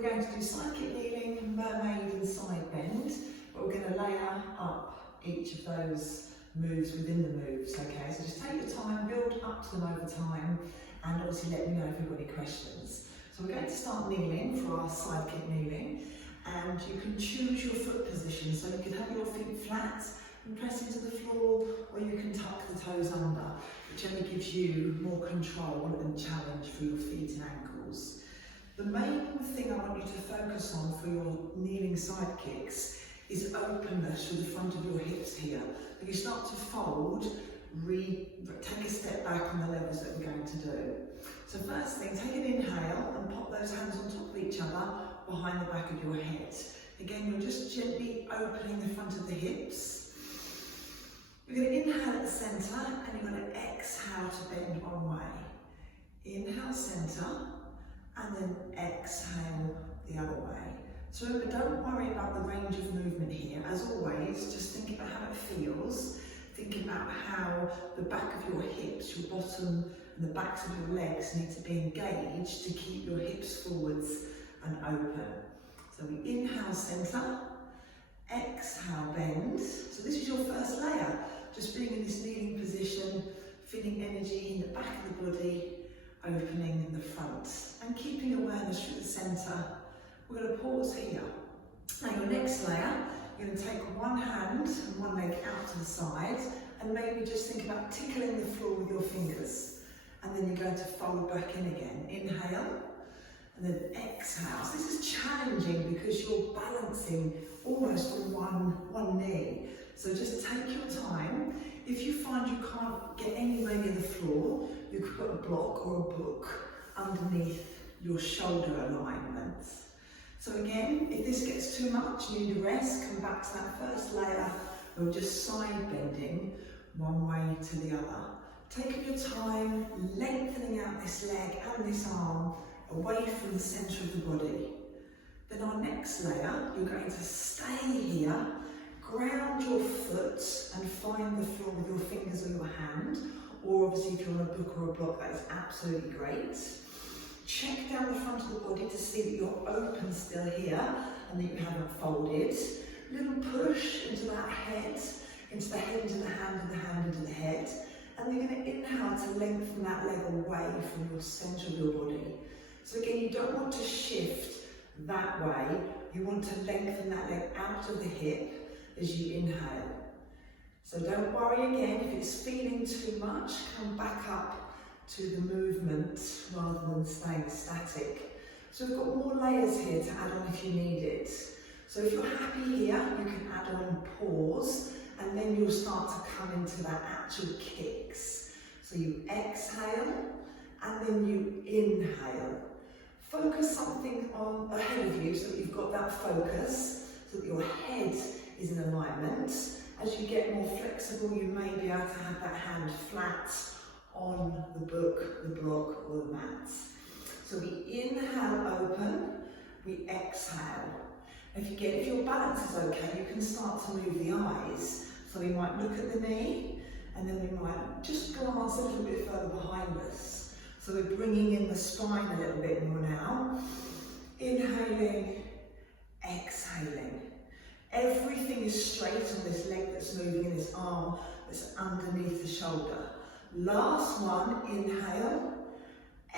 We're going to do sidekick kneeling, mermaid and side bend, but we're going to layer up each of those moves within the moves, okay? So just take your time, build up to them over time, and obviously let me know if you've got any questions. So we're going to start kneeling for our sidekick kneeling, and you can choose your foot position. So you can have your feet flat and press into the floor, or you can tuck the toes under, whichever gives you more control and challenge for your feet and ankles. The main thing I want you to focus on for your kneeling side kicks is openness through the front of your hips here. If you start to fold, take a step back on the levels that we're going to do. So first thing, take an inhale and pop those hands on top of each other behind the back of your head. Again, you're just gently opening the front of the hips. You're going to inhale at the centre and you're going to exhale to bend one way. Inhale centre and then exhale the other way. So remember, don't worry about the range of movement here. As always, just think about how it feels. Think about how the back of your hips, your bottom and the backs of your legs need to be engaged to keep your hips forwards and open. So we inhale centre, exhale bend. So this is your first layer, just being in this kneeling position, feeling energy in the back of the body, opening in the front, and keeping awareness through the centre. We're going to pause here. Now your next layer, you're going to take one hand and one leg out to the side, and maybe just think about tickling the floor with your fingers. And then you're going to fold back in again. Inhale, and then exhale. So this is challenging because you're balancing almost on one knee. So just take your time. If you find you can't get anywhere near the floor, you could put a block or a book underneath your shoulder alignment. So again, if this gets too much, you need a rest, come back to that first layer of just side bending one way to the other. Take your time, lengthening out this leg and this arm away from the centre of the body. Then our next layer, you're going to stay here, ground your foot and find the floor with your fingers or your hand, or obviously if you're on a book or a block, that is absolutely great. Check down the front of the body to see that you're open still here and that you haven't folded. Little push into that head, into the head, into the hand, and the hand into the head. And you're going to inhale to lengthen that leg away from your centre of your body. So again, you don't want to shift that way. You want to lengthen that leg out of the hip as you inhale. So don't worry again, if it's feeling too much, come back up to the movement rather than staying static. So we've got more layers here to add on if you need it. So if you're happy here, you can add on pause, and then you'll start to come into that actual kicks. So you exhale, and then you inhale. Focus something on ahead of you so that you've got that focus, so that your head is in alignment. As you get more flexible, you may be able to have that hand flat on the book, the block, or the mat. So we inhale open, we exhale. If your balance is okay, you can start to move the eyes. So we might look at the knee, and then we might just glance a little bit further behind us. So we're bringing in the spine a little bit more now. Inhaling, exhaling. Everything is straight on this leg that's moving, in this arm that's underneath the shoulder. Last one, inhale,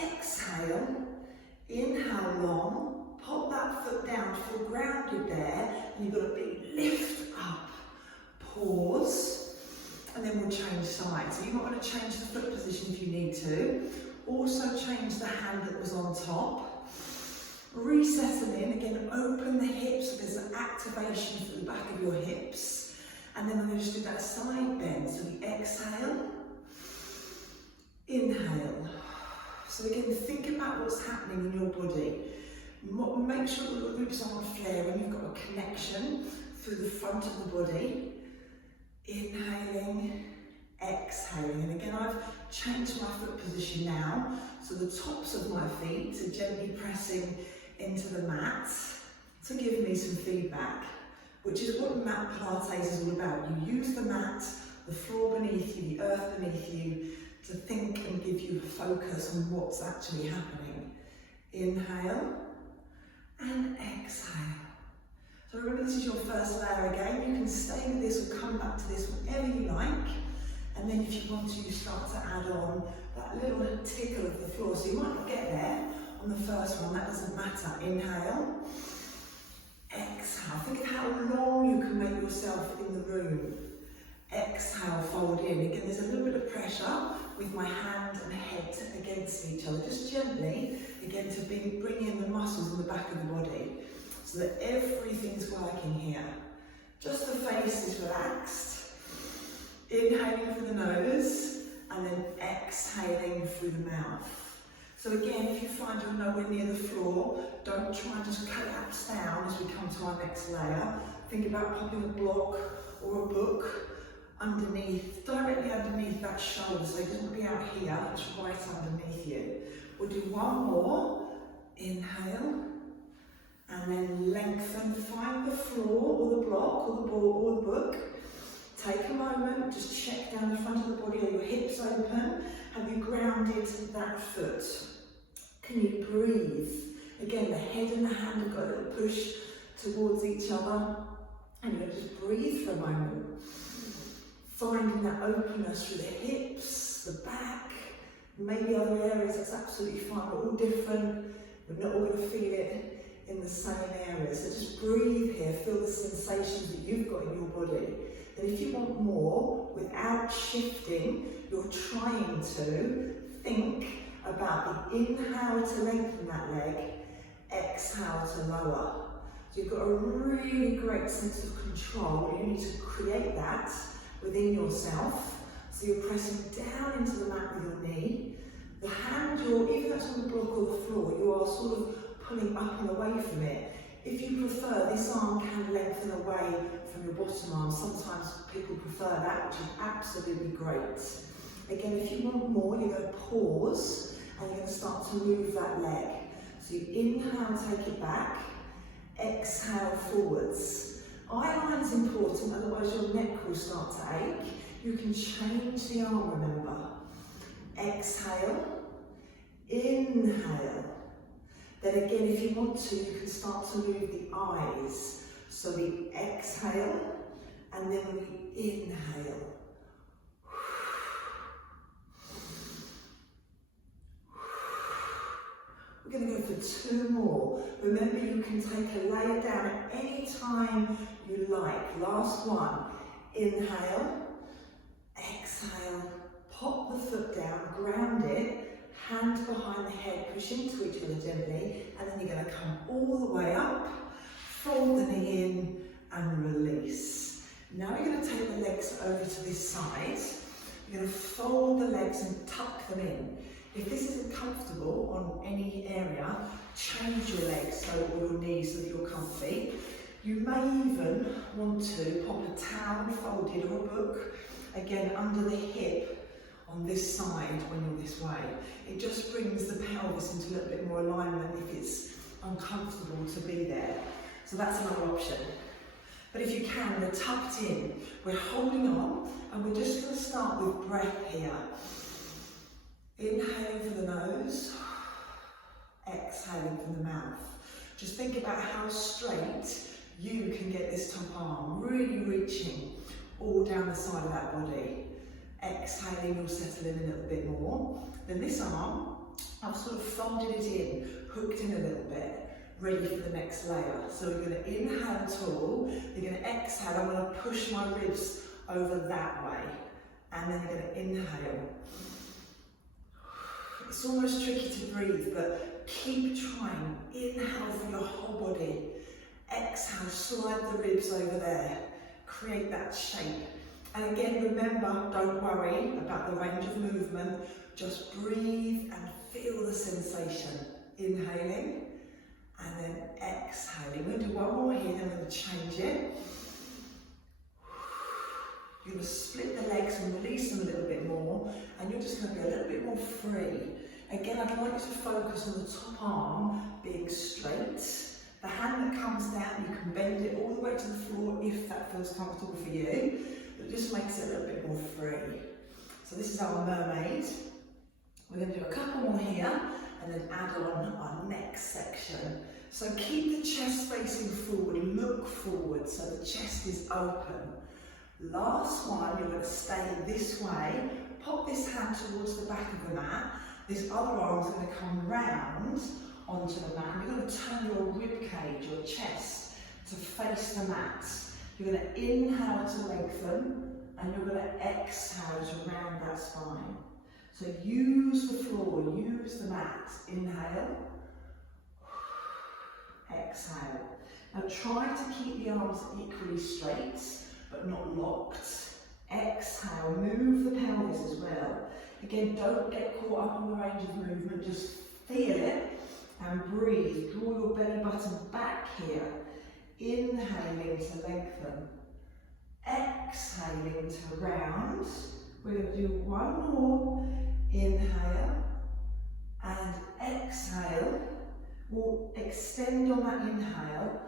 exhale, inhale long, pop that foot down, feel grounded there, and you've got a big lift up, pause, and then we'll change sides. So you might want to change the foot position if you need to. Also change the hand that was on top. Resettle in, again open the hips, so there's an activation for the back of your hips. And then I'm going to just do that side bend, so we exhale, inhale. So again, think about what's happening in your body. Make sure that the ribs aren't flaring, you've got a connection through the front of the body. Inhaling, exhaling. And again, I've changed my foot position now, so the tops of my feet are gently pressing into the mat to give me some feedback, which is what mat Pilates is all about. You use the mat, the floor beneath you, the earth beneath you, to think and give you a focus on what's actually happening. Inhale and exhale. So remember, this is your first layer again. You can stay with this or come back to this whenever you like. And then if you want to, you start to add on that little tickle of the floor. So you might not get there on the first one, that doesn't matter. Inhale, exhale. Think of how long you can make yourself in the room. Exhale, fold in. Again, there's a little bit of pressure with my hand and head against each other. Just gently, again, to bring in the muscles in the back of the body so that everything's working here. Just the face is relaxed. Inhaling through the nose and then exhaling through the mouth. So again, if you find you're nowhere near the floor, don't try and just collapse down as we come to our next layer. Think about popping a block or a book underneath, directly underneath that shoulder, so it doesn't be out here, it's right underneath you. We'll do one more. Inhale, and then lengthen, find the floor or the block or the ball or the book. Take a moment, just check down the front of the body, are your hips open? Have you grounded that foot? Can you breathe? Again, the head and the hand have got a little push towards each other, and you're going to just breathe for a moment. Finding that openness through the hips, the back, maybe other areas, that's absolutely fine. We're all different. We're not all going to feel it in the same area. So just breathe here, feel the sensations that you've got in your body. And if you want more, without shifting, you're trying to think about the inhale to lengthen that leg, exhale to lower. So you've got a really great sense of control. You need to create that within yourself. So you're pressing down into the mat with your knee. The hand, even though it's on the block or the floor, you are sort of pulling up and away from it. If you prefer, this arm can lengthen away from your bottom arm. Sometimes people prefer that, which is absolutely great. Again, if you want more, you're going to pause and you're going to start to move that leg. So you inhale, take it back, exhale forwards. Eye line's important, otherwise your neck will start to ache. You can change the arm, remember. Exhale, inhale. Then again, if you want to, you can start to move the eyes. So we exhale, and then we inhale. We're going to go for two more. Remember, you can take a layer down at any time you like. Last one. Inhale, exhale, pop the foot down, ground it, hand behind the head, push into each other gently, and then you're going to come all the way up, fold the knee in, and release. Now you're going to take the legs over to this side. You're going to fold the legs and tuck them in. If this isn't comfortable on any area, change your legs or your knees so that you're comfy. You may even want to pop a towel folded or a book, again under the hip on this side when you're this way. It just brings the pelvis into a little bit more alignment if it's uncomfortable to be there. So that's another option. But if you can, we're tucked in, we're holding on, and we're just going to start with breath here. Inhaling through the nose, exhaling from the mouth. Just think about how straight you can get this top arm, really reaching all down the side of that body. Exhaling, you'll settle in a little bit more. Then this arm, I've sort of folded it in, hooked in a little bit, ready for the next layer. So we're going to inhale tall, you're going to exhale, I'm going to push my ribs over that way, and then you're going to inhale. It's almost tricky to breathe, but keep trying. Inhale for your whole body. Exhale, slide the ribs over there. Create that shape. And again, remember, don't worry about the range of movement. Just breathe and feel the sensation. Inhaling, and then exhaling. We're going to do one more here, then we're going to change it. You're going to split the legs and release them a little bit more, and you're just going to be a little bit more free. Again, I'd like you to focus on the top arm being straight. The hand that comes down, you can bend it all the way to the floor if that feels comfortable for you. But it just makes it a little bit more free. So this is our mermaid. We're going to do a couple more here, and then add on our next section. So keep the chest facing forward, look forward so the chest is open. Last one, you're going to stay this way, pop this hand towards the back of the mat, this other arm's going to come round onto the mat, and you're going to turn your rib cage, your chest, to face the mat. You're going to inhale to lengthen, and you're going to exhale to round that spine. So use the floor, use the mat. Inhale, exhale. Now try to keep the arms equally straight, but not locked. Exhale, move the pelvis as well. Again, don't get caught up in the range of movement, just feel it and breathe. Draw your belly button back here. Inhaling to lengthen. Exhaling to round. We're going to do one more. Inhale and exhale. We'll extend on that inhale,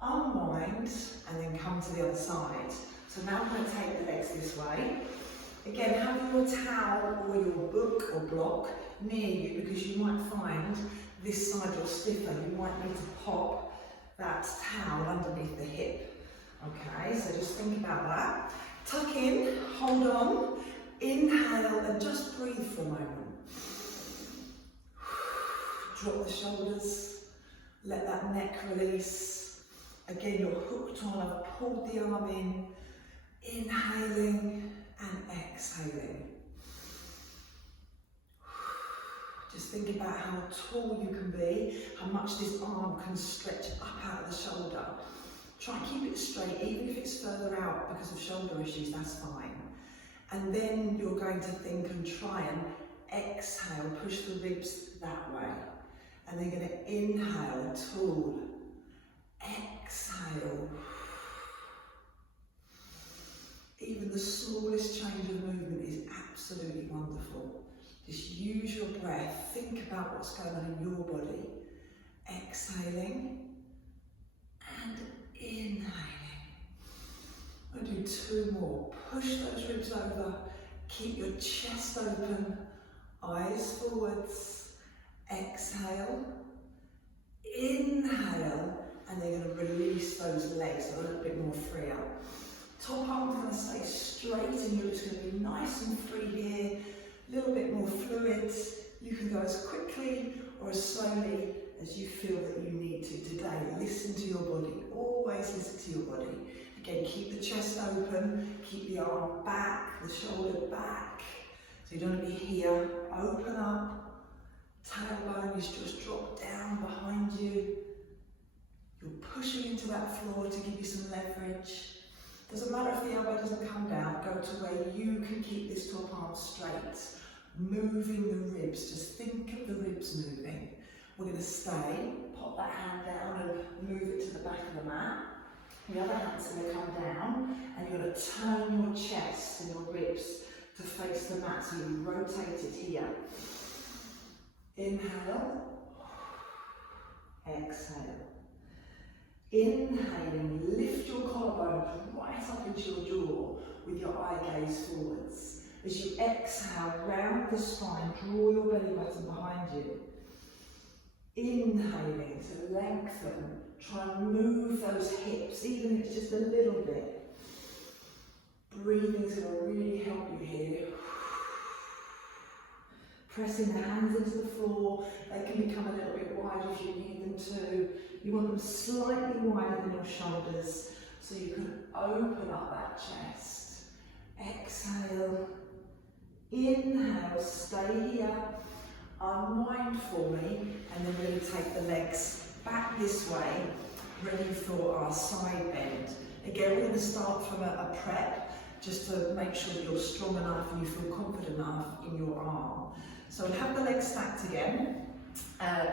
unwind, and then come to the other side. So now I'm going to take the legs this way. Again, have your towel or your book or block near you, because you might find this side you're stiffer. You might need to pop that towel underneath the hip. Okay, so just think about that. Tuck in, hold on, inhale, and just breathe for a moment. Drop the shoulders, let that neck release. Again, you're hooked on, I've pulled the arm in, inhaling and exhaling. Just think about how tall you can be, how much this arm can stretch up out of the shoulder. Try and keep it straight, even if it's further out because of shoulder issues, that's fine. And then you're going to think and try and exhale, push the ribs that way. And then you're going to inhale, tall, exhale. Even the smallest change of movement is absolutely wonderful. Just use your breath, think about what's going on in your body. Exhaling and inhaling. I'll do two more. Push those ribs over, keep your chest open, eyes forwards. Exhale, inhale, and then you're going to release those legs a little bit more freer. Top arm's going to stay straight and you're just going to be nice and free here, a little bit more fluid. You can go as quickly or as slowly as you feel that you need to today. Listen to your body, always listen to your body. Again, keep the chest open, keep the arm back, the shoulder back. So you don't want to be here, open up. Tailbone is just dropped down behind you. You're pushing into that floor to give you some leverage. Doesn't matter if the elbow doesn't come down, go to where you can keep this top arm straight. Moving the ribs, just think of the ribs moving. We're going to stay, pop that hand down and move it to the back of the mat. The other hand's going to come down and you're going to turn your chest and your ribs to face the mat, so you rotate it here. Inhale, exhale. Inhaling, lift your collarbone right up into your jaw with your eye gaze forwards. As you exhale, round the spine, draw your belly button behind you. Inhaling to lengthen, try and move those hips, even if it's just a little bit. Breathing is going to really help you here. Pressing the hands into the floor, they can become a little bit wide if you need them to. You want them slightly wider than your shoulders so you can open up that chest. Exhale, inhale, stay here, unwind for me, and then we're going to take the legs back this way, ready for our side bend. Again, we're going to start from a prep, just to make sure that you're strong enough and you feel confident enough in your arm. So we'll have the legs stacked again.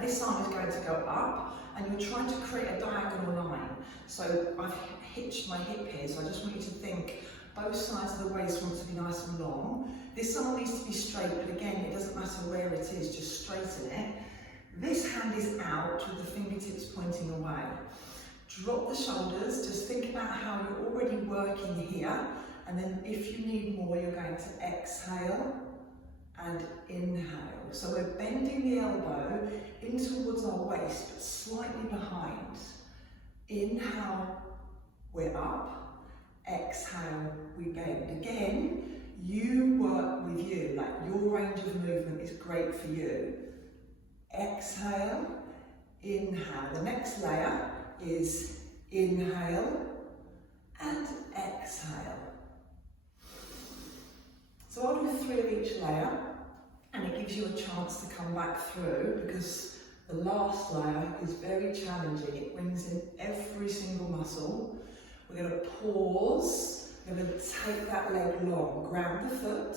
This arm is going to go up and you're trying to create a diagonal line. So I've hitched my hip here, so I just want you to think both sides of the waist want to be nice and long. This arm needs to be straight, but again, it doesn't matter where it is, just straighten it. This hand is out with the fingertips pointing away. Drop the shoulders, just think about how you're already working here, and then if you need more, you're going to exhale and inhale. So we're bending the elbow in towards our waist, but slightly behind. Inhale, we're up. Exhale, we bend. Again, you work with you, like your range of movement is great for you. Exhale, inhale. The next layer is inhale and exhale. So I'll do 3 of each layer, and it gives you a chance to come back through, because the last layer is very challenging. It brings in every single muscle. We're going to pause. We're going to take that leg long, ground the foot,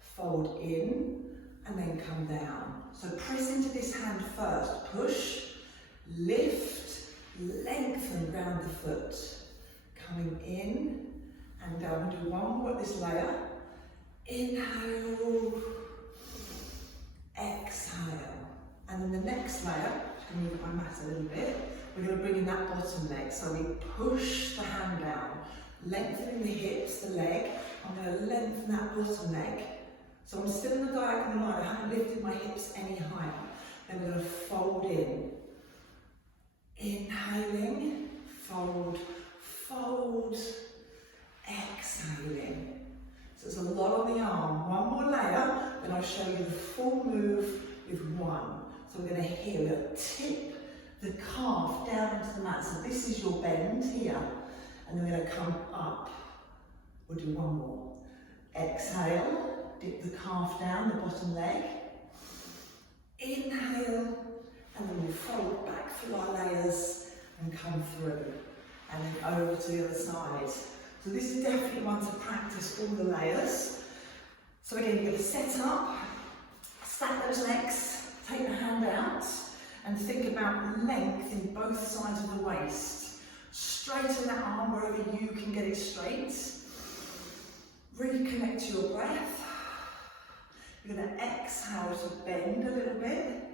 fold in, and then come down. So press into this hand first. Push, lift, lengthen, ground the foot. Coming in and down. Do one more at this layer. Inhale, exhale. And then the next layer, just going to move my mat a little bit, we're going to bring in that bottom leg. So we push the hand down, lengthening the hips, the leg. I'm going to lengthen that bottom leg. So I'm still in the diagonal line, I haven't lifted my hips any higher. Then we're going to fold in. Inhaling, fold, fold, exhaling. So there's a lot on the arm. One more layer, then I'll show you the full move with one. So we're going to here, we're going to tip the calf down into the mat. So this is your bend here. And then we're going to come up. We'll do one more. Exhale, dip the calf down, the bottom leg. Inhale, and then we'll fold back through our layers and come through. And then over to the other side. So this is definitely one to practice all the layers. So again, you're going to set up, stack those legs, take the hand out, and think about length in both sides of the waist. Straighten that arm wherever you can get it straight. Reconnect to your breath. You're going to exhale to bend a little bit,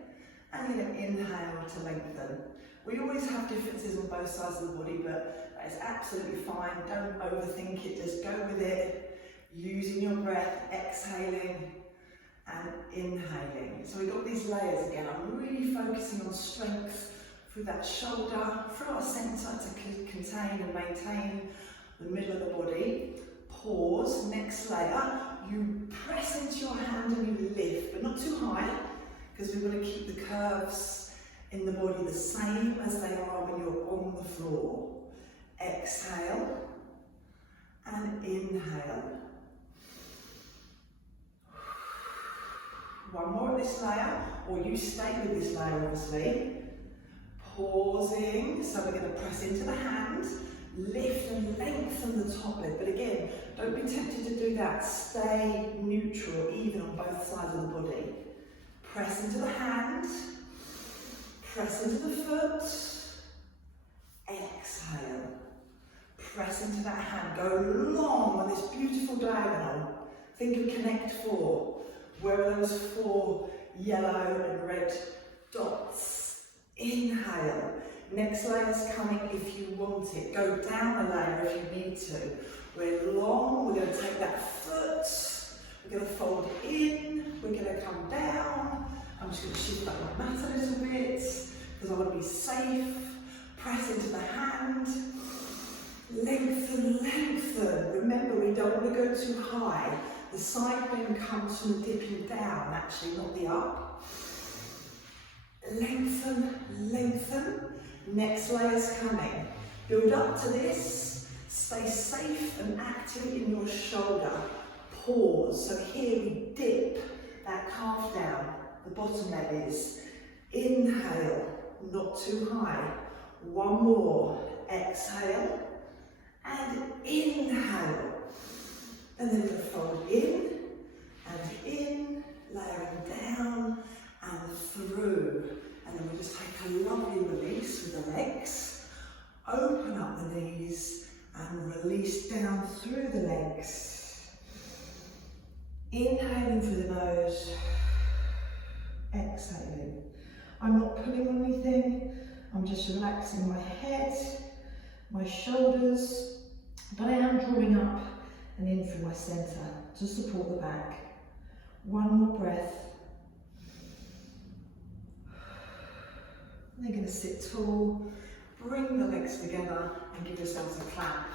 and you're going to inhale to lengthen. We always have differences on both sides of the body, but that is absolutely fine. Don't overthink it, just go with it. Using your breath, exhaling and inhaling. So we've got these layers again. I'm really focusing on strength through that shoulder, through our centre to contain and maintain the middle of the body. Pause, next layer. You press into your hand and you lift, but not too high, because we want to keep the curves in the body the same as they are when you're on the floor. Exhale and inhale. One more at this layer, or you stay with this layer obviously. Pausing, so we're going to press into the hand, lift and lengthen the top leg, but again, don't be tempted to do that. Stay neutral, even on both sides of the body. Press into the hand, press into the foot, exhale. Press into that hand, go long on this beautiful diagonal. Think of Connect 4. Where are those 4 yellow and red dots? Inhale. Next layer's coming if you want it. Go down the layer if you need to. We're long, we're going to take that foot, we're going to fold in, we're going to come down. I'm just going to shift up my mat a little bit because I want to be safe. Press into the hand. Lengthen, lengthen. Remember, we don't want to go too high. The side bend comes from dipping down, actually, not the up. Lengthen, lengthen. Next layer's coming. Build up to this. Stay safe and active in your shoulder. Pause. So here we dip that calf down. The bottom leg is. Inhale, not too high. One more. Exhale. And inhale. And then we're going to fold in and in, layering down and through. And then we just take a lovely release with the legs. Open up the knees and release down through the legs. Inhaling through the nose. Exhaling. I'm not pulling on anything. I'm just relaxing my head, my shoulders, but I am drawing up and in through my centre to support the back. One more breath. And then going to sit tall, bring the legs together and give yourselves a clap.